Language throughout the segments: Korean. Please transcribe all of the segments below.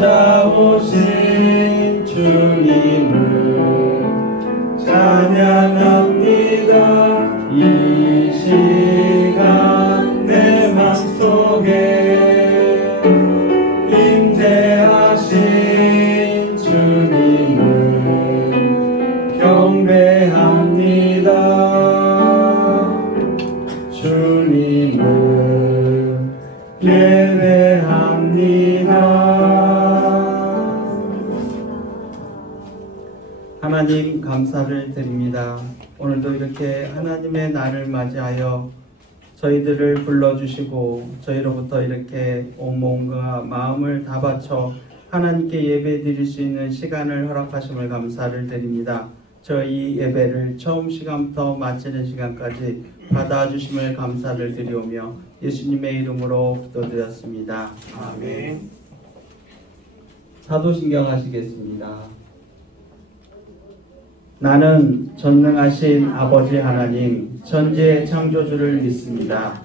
찾아오신 주님을 찬양합니다. 이 시간 내 맘속에 임재하신 주님을 경배합니다. 주님을 예배합니다. 하나님 감사를 드립니다. 오늘도 이렇게 하나님의 날을 맞이하여 저희들을 불러주시고 저희로부터 이렇게 온 몸과 마음을 다 바쳐 하나님께 예배 드릴 수 있는 시간을 허락하심을 감사를 드립니다. 저희 예배를 처음 시간부터 마치는 시간까지 받아주심을 감사를 드리오며 예수님의 이름으로 기도드렸습니다. 아멘. 사도신경 하시겠습니다. 나는 전능하신 아버지 하나님 천지의 창조주를 믿습니다.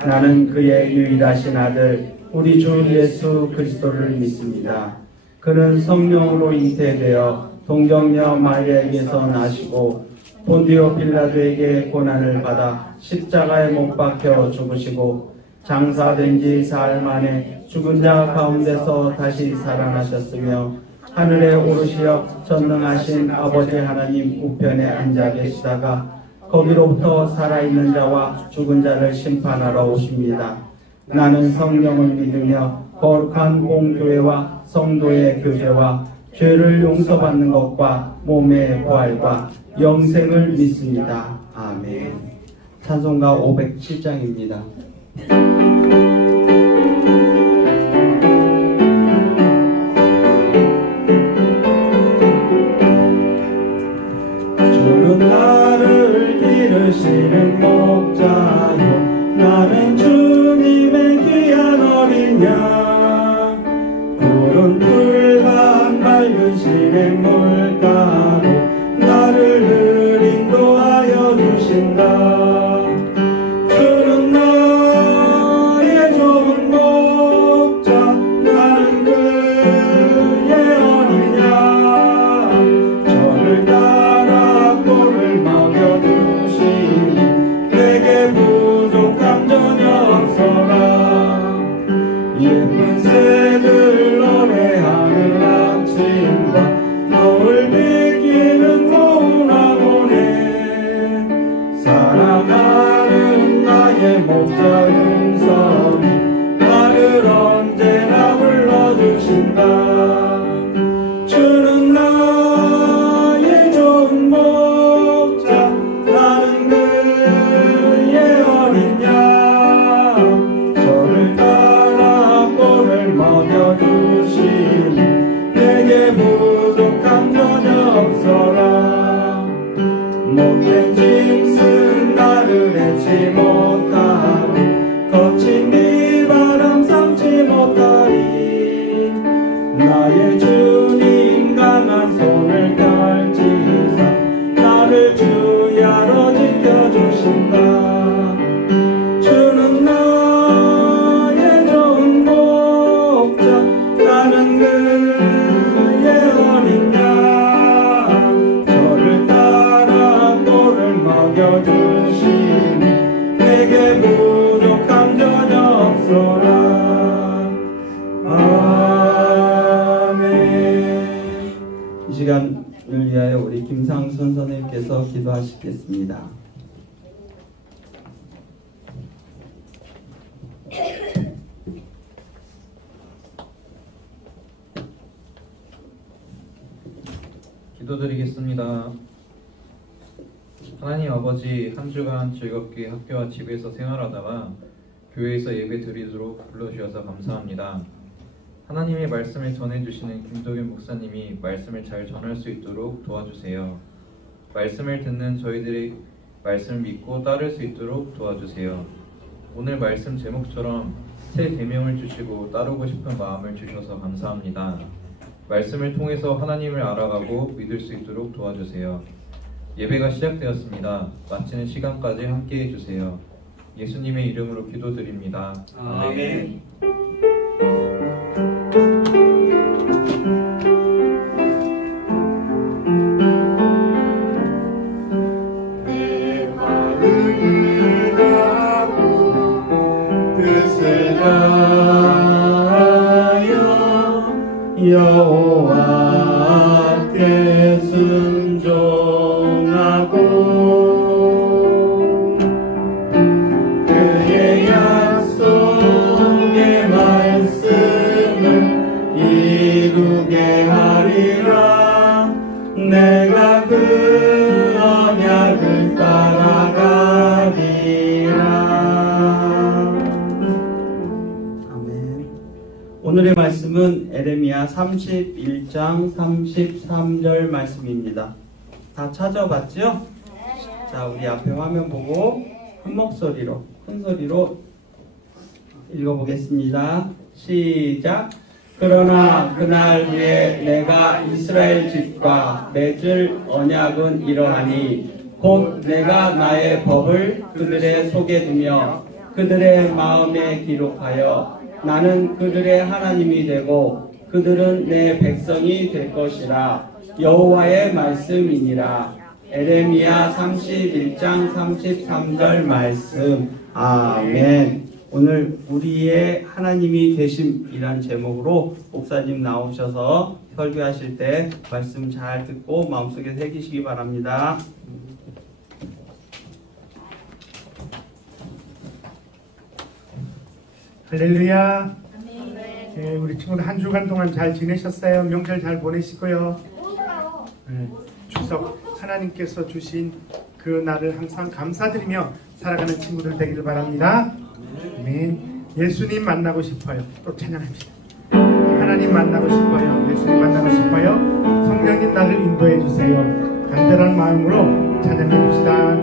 나는 그의 유일하신 아들 우리 주 예수 그리스도를 믿습니다. 그는 성령으로 잉태되어 동정녀 마리아에게서 나시고 본디오 빌라도에게 고난을 받아 십자가에 못 박혀 죽으시고 장사된 지 사흘 만에 죽은 자 가운데서 다시 살아나셨으며 하늘에 오르시어 전능하신 아버지 하나님 우편에 앉아 계시다가 거기로부터 살아있는 자와 죽은 자를 심판하러 오십니다. 나는 성령을 믿으며 거룩한 공교회와 성도의 교제와 죄를 용서받는 것과 몸의 부활과 영생을 믿습니다. 아멘. 찬송가 507장입니다. 주는 나를 기르시는 목자요 나는 주님의 귀한 어린 양 푸른 풀밭 맑은 시냇 물가로 나를 늘 인도하여 주신다. 주는 나의 좋은 목자 나는 그의 어린 양 저를 따라 꼴을 먹여주시니 내게 부족함 전혀 없어라. 예쁜 새들 노래하는 아침과 노을 비키는 고운하 보내 사랑하는 나의 목자 음성이 나를 언제나 불러주신다. 주는 나의 좋은 목자 나는 그의 어린 양 저를 따라 꼴을 먹여주시니 내게 부족함 전혀 없어라. 못된 짐승 나를 해치 못하고 거친 비바람 삼지 못하리. 나의 주님 강한 손을 펼치사 나를 주야로 지켜주신다. 주는 나의 좋은 목자 나는 그의 어린 양 저를 따라 꼴을 먹여주시니 내게 부족함 전혀 없소라. 아멘. 이 시간을 위하여 우리 김상순 선생님께서 기도하시겠습니다. 기도드리겠습니다. 하나님 아버지, 한 주간 즐겁게 학교와 집에서 생활하다가 교회에서 예배 드리도록 불러주셔서 감사합니다. 하나님의 말씀을 전해주시는 김도균 목사님이 말씀을 잘 전할 수 있도록 도와주세요. 말씀을 듣는 저희들이 말씀을 믿고 따를 수 있도록 도와주세요. 오늘 말씀 제목처럼 새 계명을 주시고 따르고 싶은 마음을 주셔서 감사합니다. 말씀을 통해서 하나님을 알아가고 믿을 수 있도록 도와주세요. 예배가 시작되었습니다. 마치는 시간까지 함께해 주세요. 예수님의 이름으로 기도드립니다. 아멘. 여호와께 순종하고 그의 약속의 말씀을 이루게 하리라. 내가 그 언약을 따라가리라. 아멘. 오늘의 말씀은 에레미야 31장 33절 말씀입니다. 다 찾아봤죠? 자, 우리 앞에 화면 보고 큰 목소리로, 큰 소리로 읽어보겠습니다. 시작. 그러나 그날 후에 내가 이스라엘 집과 맺을 언약은 이러하니 곧 내가 나의 법을 그들의 속에 두며 그들의 마음에 기록하여 나는 그들의 하나님이 되고 그들은 내 백성이 될 것이라. 여호와의 말씀이니라. 에레미야 31장 33절 말씀. 아멘. 오늘 우리의 하나님이 되심이란 제목으로 목사님 나오셔서 설교하실 때 말씀 잘 듣고 마음속에 새기시기 바랍니다. 할렐루야. 네, 우리 친구들 한 주간 동안 잘 지내셨어요? 명절 잘 보내시고요. 네, 추석 하나님께서 주신 그 날을 항상 감사드리며 살아가는 친구들 되기를 바랍니다. 아멘. 예수님 만나고 싶어요. 또 찬양합시다. 하나님 만나고 싶어요. 예수님 만나고 싶어요. 성령님 나를 인도해 주세요. 간절한 마음으로 찬양해 봅시다.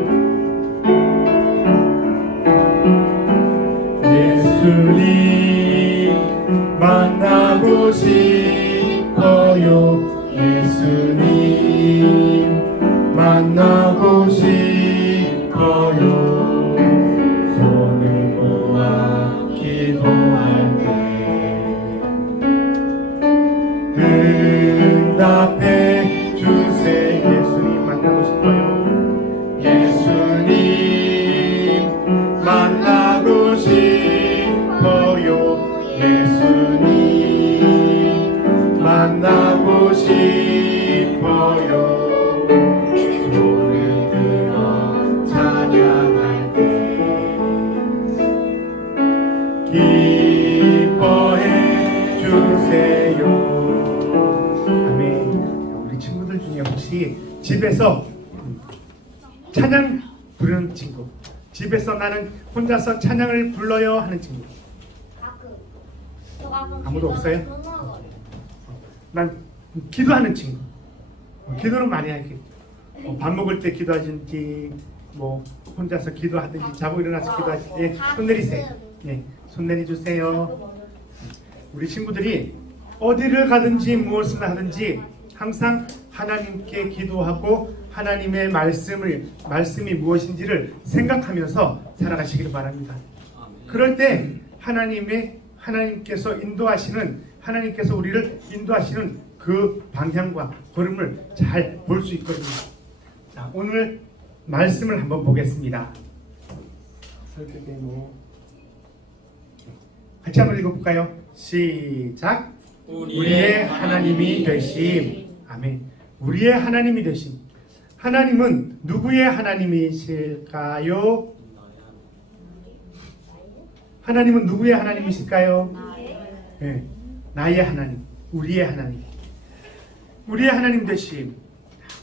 예수님 만나고 싶어요. 예수님 만나고 싶어요. 손을 모아 기도할 때 응답해 주세요. 예수님 만나고 싶어요. 예수님 만나고 싶어요. 예수님 만나고 싶어요. 손을 들어 찬양할 때 기뻐해 주세요. 아멘. 우리 친구들 중에 혹시 집에서 찬양 부르는 친구, 집에서 나는 혼자서 찬양을 불러요 하는 친구 아무도 없어요? 난 기도하는 친구, 기도를 많이 할게. 밥 먹을 때 기도하든지 뭐 혼자서 기도하든지 자고 일어나서 기도하실 때 손 내리세요. 네, 손 내려주세요. 우리 친구들이 어디를 가든지 무엇을 하든지 항상 하나님께 기도하고 하나님의 말씀이 무엇인지를 생각하면서 살아가시기를 바랍니다. 그럴 때 하나님께서 하나님께서 우리를 인도하시는 그 방향과 걸음을 잘 볼 수 있거든요. 자, 오늘 말씀을 한번 보겠습니다. 같이 한번 읽어볼까요? 시작. 우리의 하나님이 되심. 아멘. 우리의 하나님이 되심. 하나님은 누구의 하나님이실까요? 하나님은 누구의 하나님이실까요? 네, 나의 하나님, 우리의 하나님. 우리의 하나님 되심.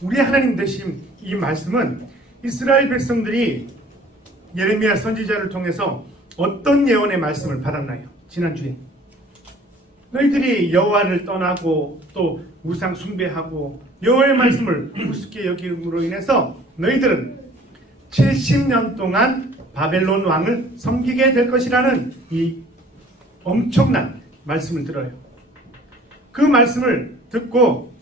우리의 하나님 되심. 이 말씀은 이스라엘 백성들이 예레미야 선지자를 통해서 어떤 예언의 말씀을 받았나요? 지난주에 너희들이 여호와를 떠나고 또 우상 숭배하고 여호와의 말씀을 우습게 여김으로 인해서 너희들은 70년 동안 바벨론 왕을 섬기게 될 것이라는 이 엄청난 말씀을 들어요. 그 말씀을 듣고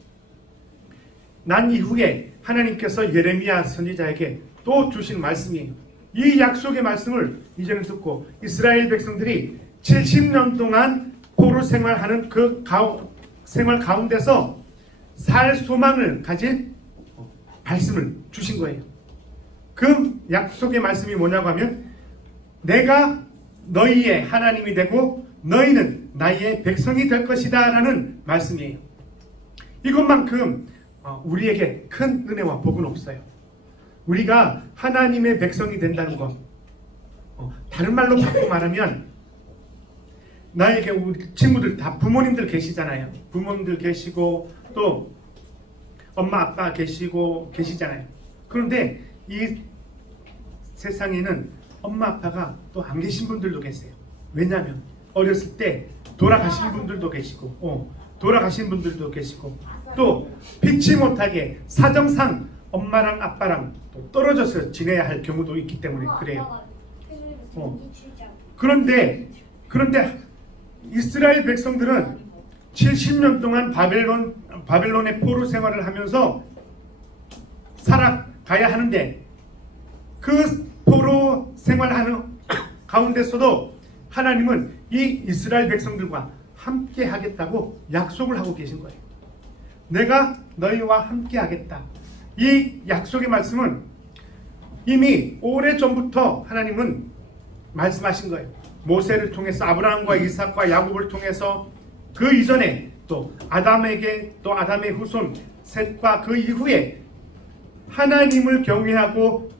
난 이후에 하나님께서 예레미야 선지자에게 또 주신 말씀이에요. 이 약속의 말씀을 이제는 듣고 이스라엘 백성들이 70년 동안 포로 생활하는 그 생활 가운데서 살 소망을 가질 말씀을 주신 거예요. 그 약속의 말씀이 뭐냐고 하면 내가 너희의 하나님이 되고 너희는 나의 백성이 될 것이다 라는 말씀이에요. 이것만큼 우리에게 큰 은혜와 복은 없어요. 우리가 하나님의 백성이 된다는 것, 다른 말로 바꾸고 말하면 나에게 우리 친구들 다 부모님들 계시잖아요. 부모님들 계시고 또 엄마 아빠 계시잖아요. 그런데 이 세상에는 엄마 아빠가 또 안 계신 분들도 계세요. 왜냐하면 어렸을 때 돌아가신 분들도 계시고 돌아가신 분들도 계시고 또 피치 못하게 사정상 엄마랑 아빠랑 또 떨어져서 지내야 할 경우도 있기 때문에 그래요. 그런데 이스라엘 백성들은 70년 동안 바벨론의 포로 생활을 하면서 살아가야 하는데 그 포로 생활하는 가운데서도 하나님은 이 이스라엘 백성들과 함께 하겠다고 약속을 하고 계신 거예요. 내가 너희와 함께 하겠다. 이 약속의 말씀은 이미 오래전부터 하나님은 말씀하신 거예요. 모세를 통해서 아브라함과 이삭과 야곱을 통해서 그 이전에 또 아담에게 또 아담의 후손 셋과 그 이후에 하나님을 경외하고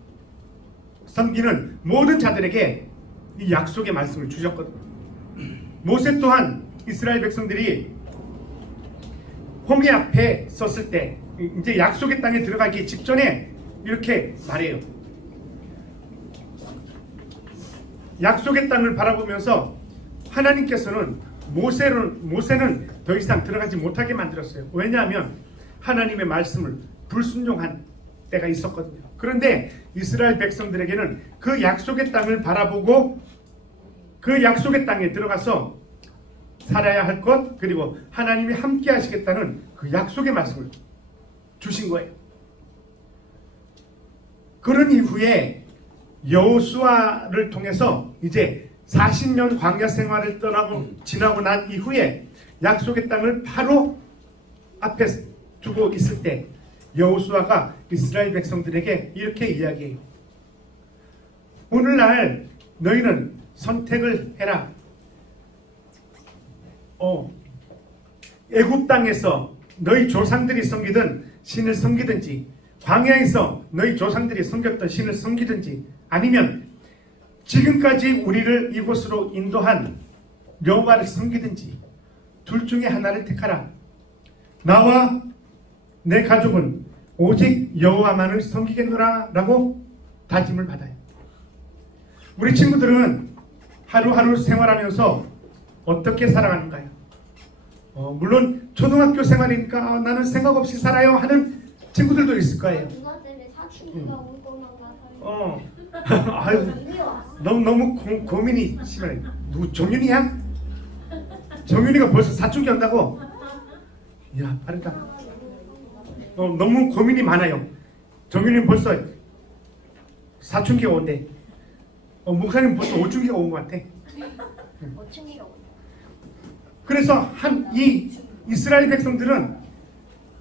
섬기는 모든 자들에게 이 약속의 말씀을 주셨거든요. 모세 또한 이스라엘 백성들이 홍해 앞에 섰을 때 이제 약속의 땅에 들어가기 직전에 이렇게 말해요. 약속의 땅을 바라보면서 하나님께서는 모세는 더 이상 들어가지 못하게 만들었어요. 왜냐하면 하나님의 말씀을 불순종한 때가 있었거든요. 그런데 이스라엘 백성들에게는 그 약속의 땅을 바라보고 그 약속의 땅에 들어가서 살아야 할 것, 그리고 하나님이 함께 하시겠다는 그 약속의 말씀을 주신 거예요. 그런 이후에 여호수아를 통해서 이제 40년 광야 생활을 지나고 난 이후에 약속의 땅을 바로 앞에 두고 있을 때 여호수아가 이스라엘 백성들에게 이렇게 이야기해요. 오늘날 너희는 선택을 해라. 애굽 땅에서 너희 조상들이 섬기던 신을 섬기든지 광야에서 너희 조상들이 섬겼던 신을 섬기든지 아니면 지금까지 우리를 이곳으로 인도한 여호와를 섬기든지 둘 중에 하나를 택하라. 나와 내 가족은 오직 여호와만을 섬기겠노라 라고 다짐을 받아요. 우리 친구들은 하루하루 생활하면서 어떻게 살아가는가요? 물론 초등학교 생활이니까 나는 생각 없이 살아요 하는 친구들도 있을 거예요. 누나 때문에 사춘기가 올 것만 같아요. 아유, 너무 고민이 심하네. 누구 정윤이야? 정윤이가 벌써 사춘기 온다고? 이야, 빠르다. 너무 고민이 많아요. 정윤이는 벌써 사춘기가 온대. 목사님 벌써 오춘기가 온 것 같아. 어춘기가 온다. 그래서 이 이스라엘 백성들은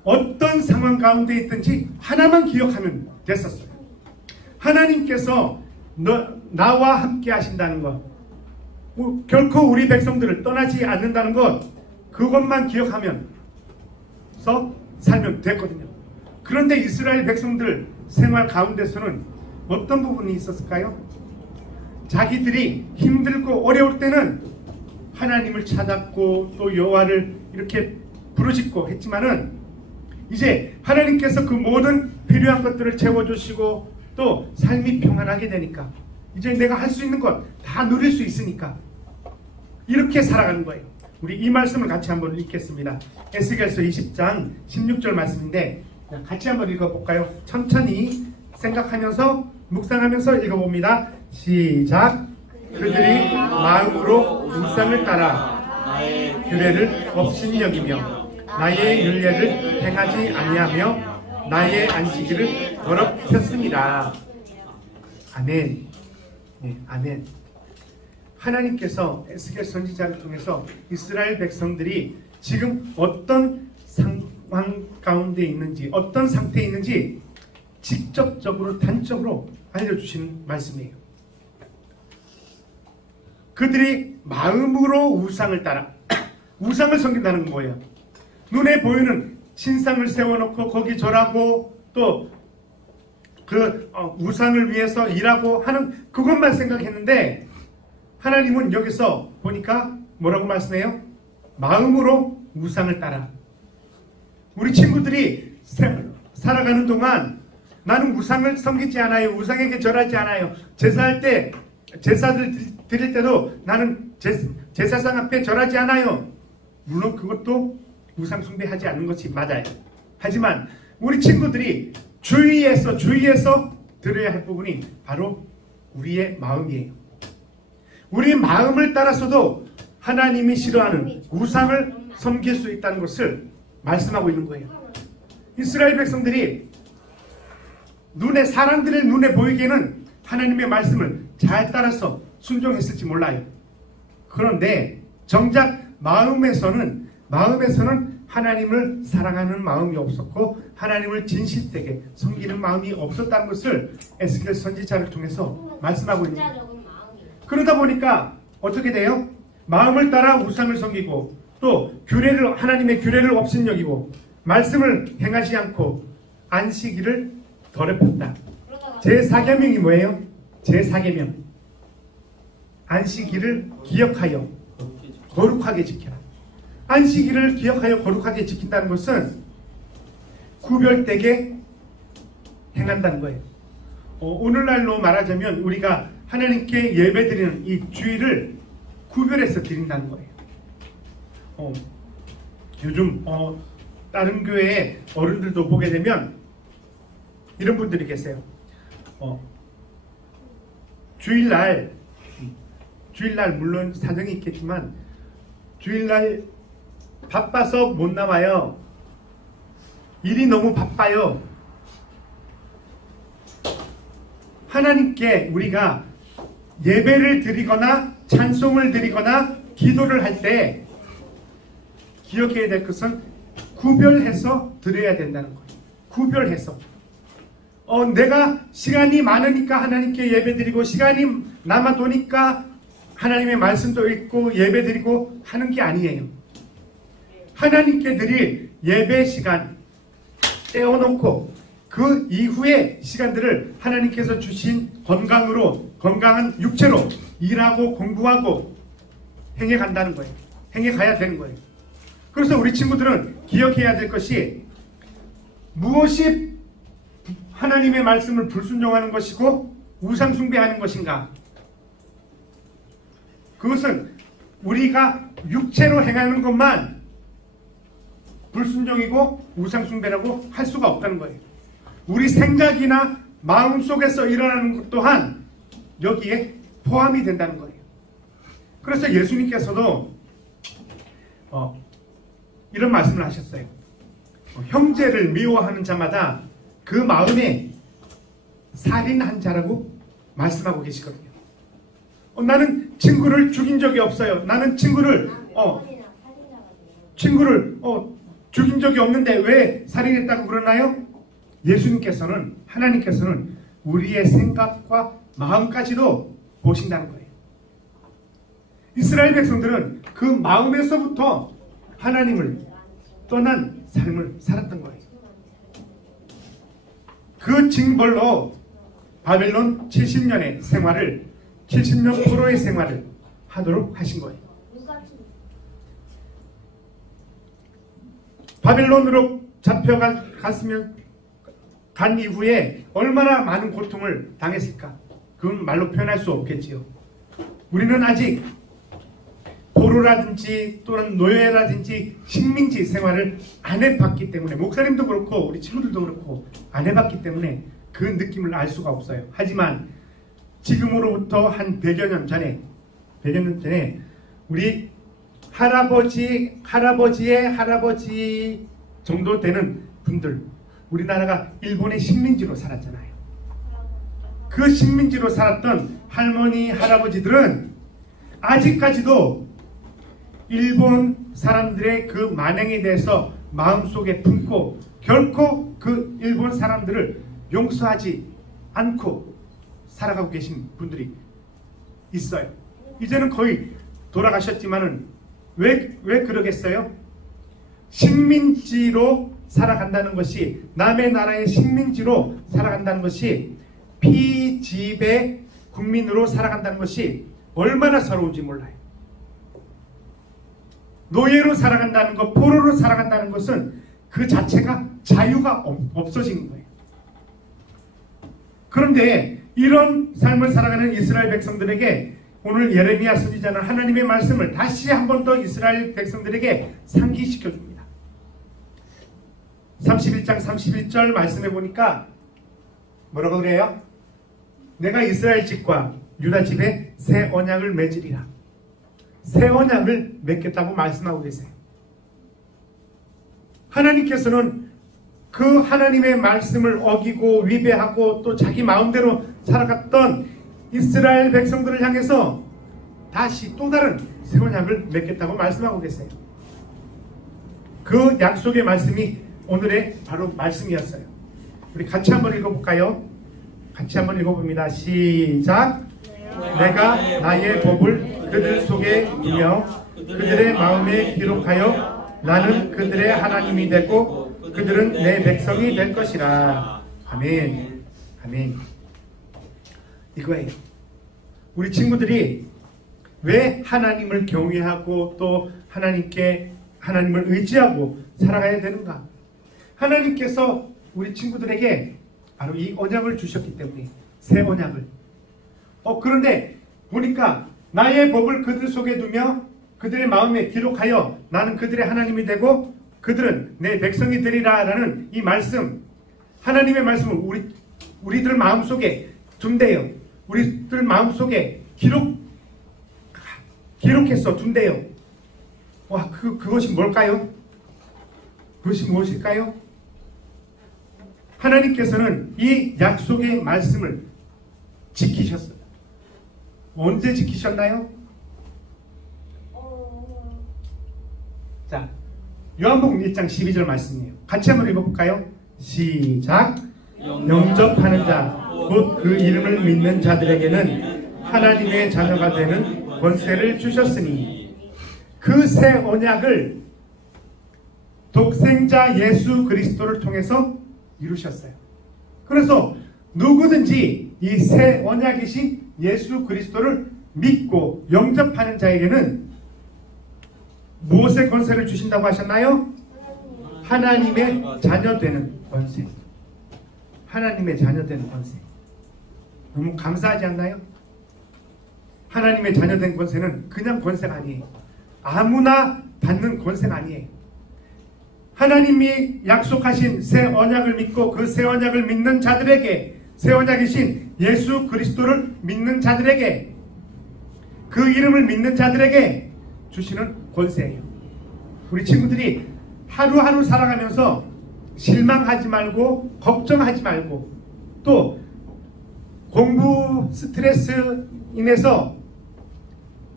어떤 상황 가운데 있든지 하나만 기억하면 됐었어요. 하나님께서 나와 함께 하신다는 것, 결코 우리 백성들을 떠나지 않는다는 것, 그것만 기억하면서 살면 됐거든요. 그런데 이스라엘 백성들 생활 가운데서는 어떤 부분이 있었을까요? 자기들이 힘들고 어려울 때는 하나님을 찾았고 또 여호와를 이렇게 부르짖고 했지만은 이제 하나님께서 그 모든 필요한 것들을 채워주시고 또 삶이 평안하게 되니까 이제 내가 할 수 있는 것 다 누릴 수 있으니까 이렇게 살아가는 거예요. 우리 이 말씀을 같이 한번 읽겠습니다. 에스겔서 20장 16절 말씀인데 같이 한번 읽어볼까요? 천천히 생각하면서 묵상하면서 읽어봅니다. 시작. 그들이 마음으로 우상을 따라 나의 규례를 업신여기며 나의 율례를 행하지 아니하며 나의 안식일을 더럽혔습니다. 아멘. 네, 아멘. 하나님께서 에스겔 선지자를 통해서 이스라엘 백성들이 지금 어떤 상황 가운데 있는지 어떤 상태에 있는지 직접적으로 단적으로 알려주시는 말씀이에요. 그들이 마음으로 우상을 따라 우상을 섬긴다는 건 뭐예요? 눈에 보이는 신상을 세워놓고 거기 절하고 또 그 우상을 위해서 일하고 하는 그것만 생각했는데 하나님은 여기서 보니까 뭐라고 말씀해요? 마음으로 우상을 따라. 우리 친구들이 살아가는 동안 나는 우상을 섬기지 않아요. 우상에게 절하지 않아요. 제사할 때 제사를 드릴 때도 나는 제사상 앞에 절하지 않아요. 물론 그것도 우상 숭배하지 않는 것이 맞아요. 하지만 우리 친구들이 주의해서 들어야 할 부분이 바로 우리의 마음이에요. 우리 마음을 따라서도 하나님이 싫어하는 우상을 섬길 수 있다는 것을 말씀하고 있는 거예요. 이스라엘 백성들이 사람들의 눈에 보이기에는 하나님의 말씀을 잘 따라서 순종했을지 몰라요. 그런데 정작 마음에서는 하나님을 사랑하는 마음이 없었고 하나님을 진실되게 섬기는 마음이 없었다는 것을 에스겔 선지자를 통해서 말씀하고 있는 거예요. 그러다 보니까 어떻게 돼요? 마음을 따라 우상을 섬기고 또 하나님의 규례를 업신여기고 말씀을 행하지 않고 안식일을 더럽혔다. 제4계명이 뭐예요? 제4계명. 안식일을 기억하여 거룩하게 지켜라. 안식일을 기억하여 거룩하게 지킨다는 것은 구별되게 행한다는 거예요. 오늘날로 말하자면 우리가 하나님께 예배드리는 이 주일을 구별해서 드린다는 거예요. 요즘 다른 교회의 어른들도 보게 되면 이런 분들이 계세요. 주일날 물론 사정이 있겠지만 주일날 바빠서 못 나와요. 일이 너무 바빠요. 하나님께 우리가 예배를 드리거나 찬송을 드리거나 기도를 할 때 기억해야 될 것은 구별해서 드려야 된다는 거예요. 구별해서. 내가 시간이 많으니까 하나님께 예배 드리고 시간이 남아도니까 하나님의 말씀도 읽고 예배 드리고 하는 게 아니에요. 하나님께 드릴 예배 시간 떼어놓고 그 이후의 시간들을 하나님께서 주신 건강한 육체로 일하고 공부하고 행해간다는 거예요. 행해가야 되는 거예요. 그래서 우리 친구들은 기억해야 될 것이 무엇이 하나님의 말씀을 불순종하는 것이고 우상 숭배하는 것인가? 그것은 우리가 육체로 행하는 것만 불순종이고 우상 숭배라고 할 수가 없다는 거예요. 우리 생각이나 마음속에서 일어나는 것 또한 여기에 포함이 된다는 거예요. 그래서 예수님께서도 이런 말씀을 하셨어요. 형제를 미워하는 자마다 그 마음에 살인한 자라고 말씀하고 계시거든요. 나는 친구를 죽인 적이 없어요. 나는 친구를 죽인 적이 없는데 왜 살인했다고 그러나요? 하나님께서는 우리의 생각과 마음까지도 보신다는 거예요. 이스라엘 백성들은 그 마음에서부터 하나님을 떠난 삶을 살았던 거예요. 그 징벌로 바벨론 70년 포로의 생활을 하도록 하신 거예요. 바벨론으로 간 이후에 얼마나 많은 고통을 당했을까? 그건 말로 표현할 수 없겠지요. 우리는 아직 포로라든지 또는 노예라든지 식민지 생활을 안 해봤기 때문에, 목사님도 그렇고 우리 친구들도 그렇고 안 해봤기 때문에 그 느낌을 알 수가 없어요. 하지만 지금으로부터 한 100여 년 전에 우리 할아버지의 할아버지 정도 되는 분들, 우리나라가 일본의 식민지로 살았잖아요. 그 식민지로 살았던 할머니, 할아버지들은 아직까지도 일본 사람들의 그 만행에 대해서 마음속에 품고 결코 그 일본 사람들을 용서하지 않고 살아가고 계신 분들이 있어요. 이제는 거의 돌아가셨지만은 왜 그러겠어요? 식민지로 살아간다는 것이, 남의 나라의 식민지로 살아간다는 것이, 피지배 국민으로 살아간다는 것이 얼마나 서러운지 몰라요. 노예로 살아간다는 것, 포로로 살아간다는 것은 그 자체가 자유가 없어지는 거예요. 그런데 이런 삶을 살아가는 이스라엘 백성들에게 오늘 예레미야 선지자는 하나님의 말씀을 다시 한 번 더 이스라엘 백성들에게 상기시켜 줍니다. 31장 31절 말씀해 보니까 뭐라고 그래요? 내가 이스라엘 집과 유다 집에 새 언약을 맺으리라. 새 언약을 맺겠다고 말씀하고 계세요. 하나님께서는 그 하나님의 말씀을 어기고 위배하고 또 자기 마음대로 살아갔던 이스라엘 백성들을 향해서 다시 또 다른 새 언약을 맺겠다고 말씀하고 계세요. 그 약속의 말씀이 오늘의 바로 말씀이었어요. 우리 같이 한번 읽어볼까요? 같이 한번 읽어봅니다. 시작. 내가 나의 법을 그들 속에 두며 그들의 마음에 기록하여 나는 그들의 하나님이 되고 그들은 내 백성이 될 것이라. 아멘. 아멘. 이거예요. 우리 친구들이 왜 하나님을 경외하고 또 하나님을 의지하고 살아가야 되는가? 하나님께서 우리 친구들에게 바로 이 언약을 주셨기 때문에, 새 언약을. 그런데 보니까 나의 법을 그들 속에 두며 그들의 마음에 기록하여 나는 그들의 하나님이 되고 그들은 내 백성이 되리라 라는 이 말씀, 하나님의 말씀을 우리들 마음속에 둔대요. 우리들 마음속에 기록해서 둔대요. 와, 그것이 뭘까요? 그것이 무엇일까요? 하나님께서는 이 약속의 말씀을 지키셨어요. 언제 지키셨나요? 자, 요한복음 1장 12절 말씀이에요. 같이 한번 읽어볼까요? 시작. 영접하는 자 곧 그 이름을 믿는 자들에게는 하나님의 자녀가 되는 권세를 주셨으니, 그 새 언약을 독생자 예수 그리스도를 통해서 이루셨어요. 그래서 누구든지 이 새 언약이신 예수 그리스도를 믿고 영접하는 자에게는 무엇의 권세를 주신다고 하셨나요? 하나님의 자녀 되는 권세. 하나님의 자녀 되는 권세. 너무 감사하지 않나요? 하나님의 자녀 된 권세는 그냥 권세가 아니에요. 아무나 받는 권세가 아니에요. 하나님이 약속하신 새 언약을 믿고 그 새 언약을 믿는 자들에게, 새 언약이신 예수 그리스도를 믿는 자들에게, 그 이름을 믿는 자들에게 주시는 권세예요. 우리 친구들이 하루하루 살아가면서 실망하지 말고 걱정하지 말고 또 공부 스트레스 인해서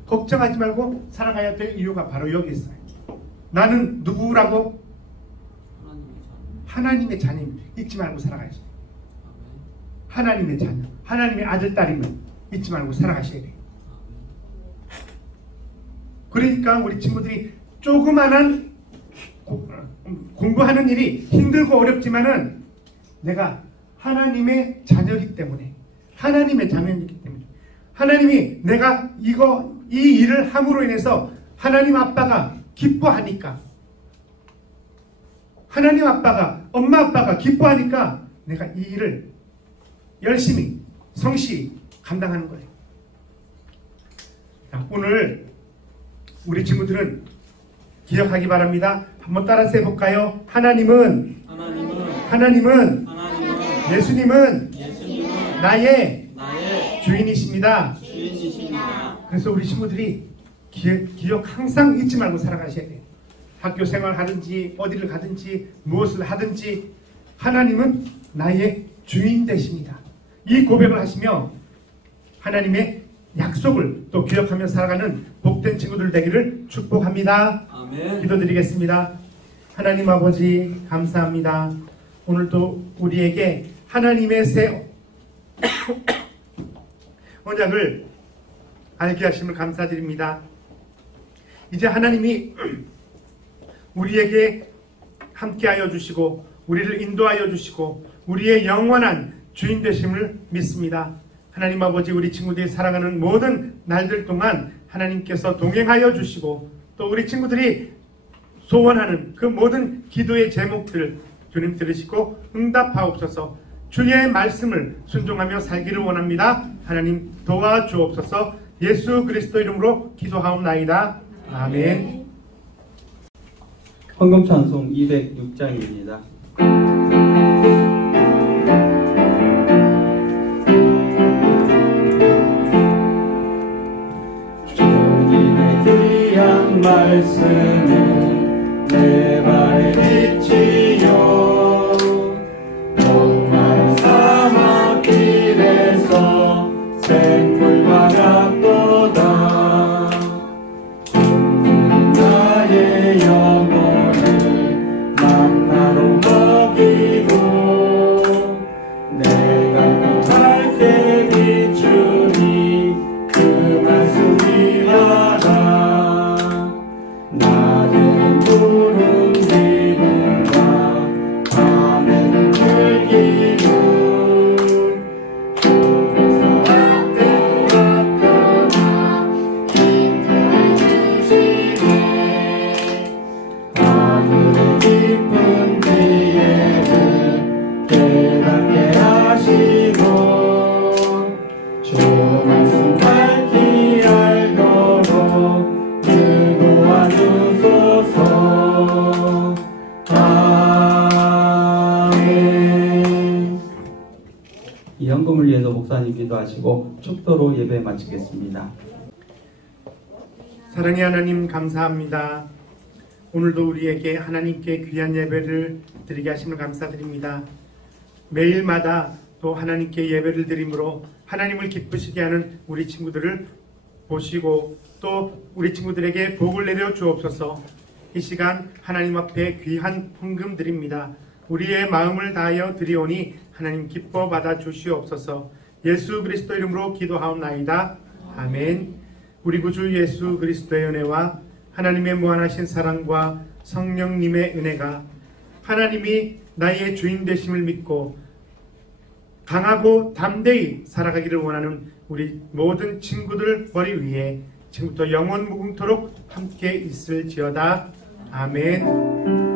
걱정하지 말고 살아가야 될 이유가 바로 여기 있어요. 나는 누구라고? 하나님의 자녀입니다. 잊지 말고 살아가야죠. 하나님의 자녀, 하나님의 아들, 딸임을 잊지 말고 살아가셔야 돼요. 그러니까 우리 친구들이 조그만한 공부하는 일이 힘들고 어렵지만은 내가 하나님의 자녀이기 때문에, 하나님의 자녀이기 때문에, 하나님이 내가 이 일을 함으로 인해서 하나님 아빠가 기뻐하니까, 하나님 아빠가, 엄마 아빠가 기뻐하니까 내가 이 일을 열심히 성실히 감당하는 거예요. 자, 오늘 우리 친구들은 기억하기 바랍니다. 한번 따라서 해볼까요? 하나님은 예수님은 나의 주인이십니다. 그래서 우리 친구들이 기억 항상 잊지 말고 살아가셔야 돼요. 학교 생활하든지 어디를 가든지 무엇을 하든지 하나님은 나의 주인 되십니다. 이 고백을 하시며 하나님의 약속을 또 기억하며 살아가는 복된 친구들 되기를 축복합니다. 아멘. 기도드리겠습니다. 하나님 아버지 감사합니다. 오늘도 우리에게 하나님의 새 언약을 알게 하심을 감사드립니다. 이제 하나님이 우리에게 함께하여 주시고 우리를 인도하여 주시고 우리의 영원한 주인 되심을 믿습니다. 하나님 아버지, 우리 친구들이 살아가는 모든 날들 동안 하나님께서 동행하여 주시고 또 우리 친구들이 소원하는 그 모든 기도의 제목들 주님 들으시고 응답하옵소서. 주의 말씀을 순종하며 살기를 원합니다. 하나님 도와주옵소서. 예수 그리스도 이름으로 기도하옵나이다. 아멘. 헌금 찬송 206장입니다. 주님의 귀한 말씀은 내 발의 빛이요 목마른 사막길에서 샘물과 같도다. 주님 나의 영혼을 만나로 먹이고 내가 갈 때 비추니 그 말씀 위하라. 낮에는 구름 기둥과 밤에는 불기둥 주께서 앞에 갔거나 인도해 주시네. 하늘의 깊은 지혜를 깨닫게 하시고 주 말씀 밝히 알도록 인도하 주소서. 아멘. 이 헌금을 위해서 목사님 기도하시고 축도로 예배 마치겠습니다. 사랑의 하나님 감사합니다. 오늘도 우리에게 하나님께 귀한 예배를 드리게 하심을 감사드립니다. 매일마다 또 하나님께 예배를 드림으로 하나님을 기쁘시게 하는 우리 친구들을 보시고 또 우리 친구들에게 복을 내려 주옵소서. 이 시간 하나님 앞에 귀한 헌금 드립니다. 우리의 마음을 다하여 드리오니 하나님 기뻐 받아 주시옵소서. 예수 그리스도 이름으로 기도하옵나이다. 아멘. 우리 구주 예수 그리스도의 은혜와 하나님의 무한하신 사랑과 성령님의 은혜가 하나님이 나의 주인 되심을 믿고 강하고 담대히 살아가기를 원하는 우리 모든 친구들 머리 위에 지금부터 영원 무궁토록 함께 있을지어다. 아멘.